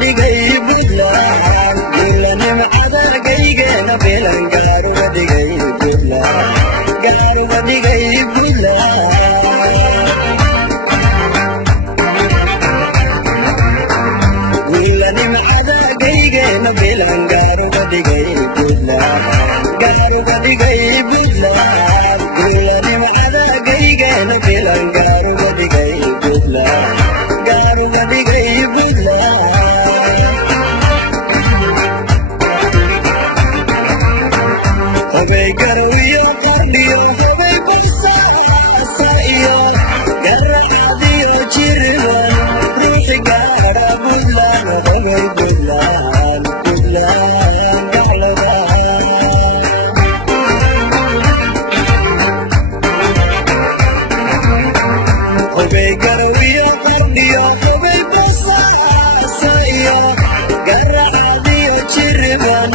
digay Buntland guulanimcada gaygeena beelan gaaruga digay Buntland guulanimcada gaygeena beelan gaaruga digay Buntland guulanimcada gaygeena beelan gaaruga digay Buntland hobey garowiyo qardhiyo hobey basaasa iyo garacadiyo jiriban ruuxi gaara Buntland hobey Buntland gacloda hobey garowiyo qardhiyo hobey basaasa iyo garacadiyo jiriban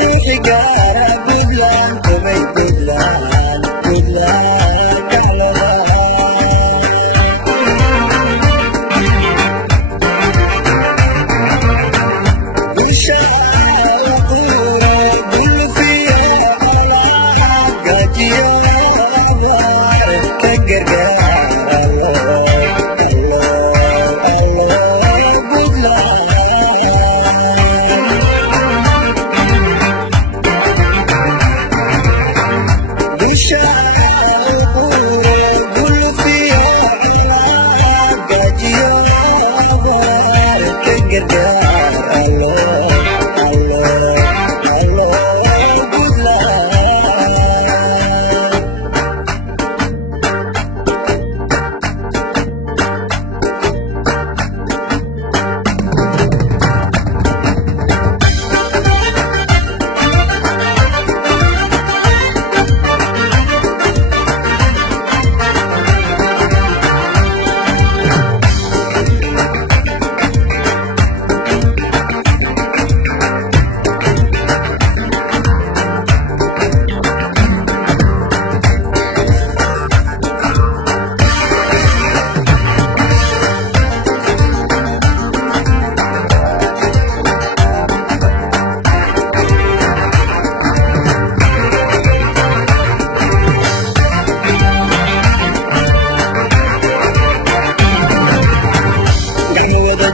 ruuxi gaara Buntland hobey Buntland gacloda gulfiya colaad gajiyo abaar ka gargaaro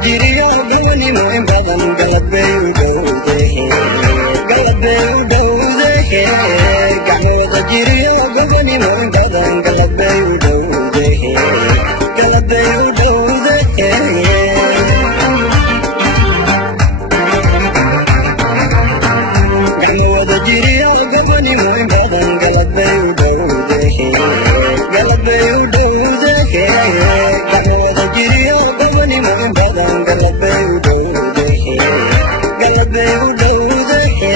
jiriyo gabanimo in badan galad bay u dhowdahe gacmooda jiriyo gabanimo in badan galad bay u dhowdahe gacmooda jiriyo gabanimo in badan galad bay u dhowdahe gacmooda jiriyo gabanimo in badan galad bay u dhowdahe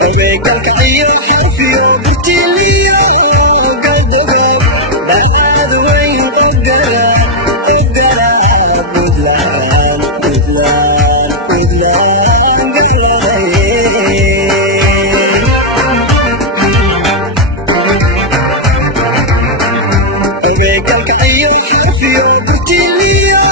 hobeygalka iyo xarfiyo burtiliyo gadogob dhacaad weyn qofgala Buntland gacladay hobeygalka iyo xarfiyo burtiliyo